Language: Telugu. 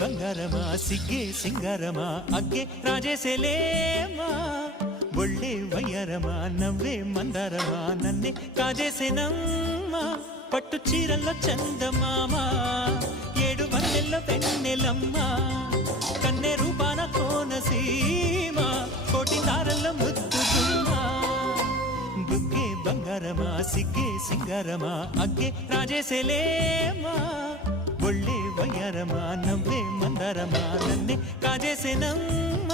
ಬಂಗಾರಮ ಸಿಗ್ಗೆ ಸಿಂಗಾರಮ ಅಗ್ಗೆ ರಾಜೇಸೆಲೇಮಾ ಒಳ್ಳೆ ವಯ್ಯಾರಮ ನವ್ವే మందారమ నన్నే కాజేసేనమ్మ పట్టు చీరల్లో చందమామ ఏడు వన్నెల్లో వెన్నెలమ్మ కన్నె రూపాన కోనసీమ కోటి తారల్లో ముద్దుగుమ్మ బుగ్గే ಬಂಗಾರಮ సిగ్గే సింగారమ అగ్గే రాజేసెలేమా ఒళ్ళే వయ్యారమ నవ్వే మందారమ నన్నే కాజేసేనమ్మ